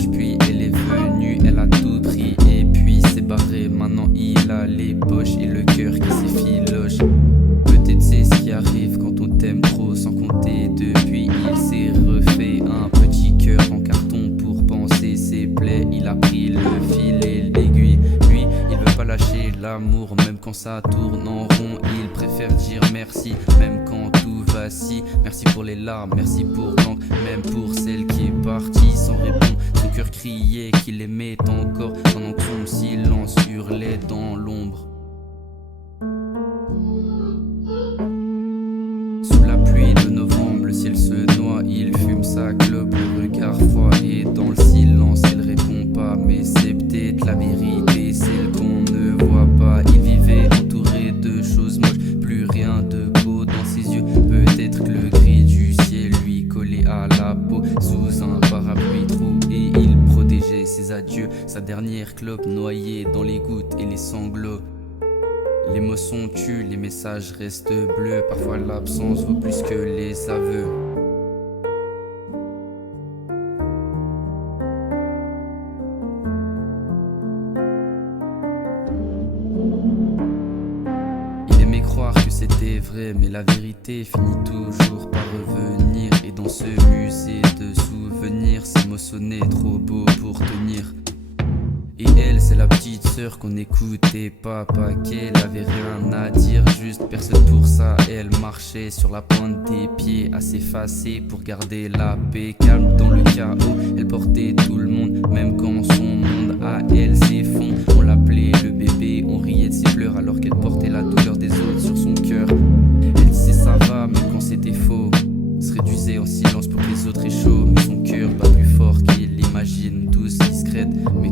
poche, puis elle est venue, elle a tout pris et puis s'est barré. Maintenant il a les poches et le cœur qui s'effiloche. Peut-être c'est ce qui arrive quand on t'aime trop sans compter. Depuis il s'est refait un petit cœur en carton pour panser ses plaies. Il a pris le fil et l'aiguille. Lui il veut pas lâcher l'amour même quand ça tourne en rond. Il préfère dire merci même quand tout vacille. Merci pour les larmes, merci pour l'encre, même pour celle qui est partie sans répondre. Son cœur criait qu'il aimait encore pendant que son silence hurlait dans l'ombre. Sous la pluie de novembre, le ciel se noie, il fume sa clope, le regard froid et dans le silence il répond pas. Mais c'est peut-être la vérité, celle qu'on ne voit pas. Il vivait entouré de choses moches, plus rien de beau dans ses yeux. Peut-être que le gris du ciel lui collait à la peau sous un parapluie trou et il protégeait ses adieux. Sa dernière clope noyée dans les gouttes et les sanglots. Les mots sont tues, les messages restent bleus. Parfois l'absence vaut plus que les aveux. Il aimait croire que c'était vrai, mais la vérité finit toujours par revenir. Et dans ce musée de souvenirs, ces mots sonnaient trop beaux pour tenir. Et elle, c'est la petite sœur qu'on n'écoutait pas qu'elle avait rien à dire, juste personne pour ça. Elle marchait sur la pointe des pieds, à s'effacer pour garder la paix. Calme dans le chaos, elle portait tout le monde, même quand son monde à elle s'effondre. On l'appelait le bébé, on riait de ses pleurs alors qu'elle portait la douleur des autres sur son cœur. Elle disait ça va, même quand c'était faux, se réduisait en silence pour que les autres aient chaud. Mais son cœur bat plus fort qu'il l'imagine, douce, discrète, mais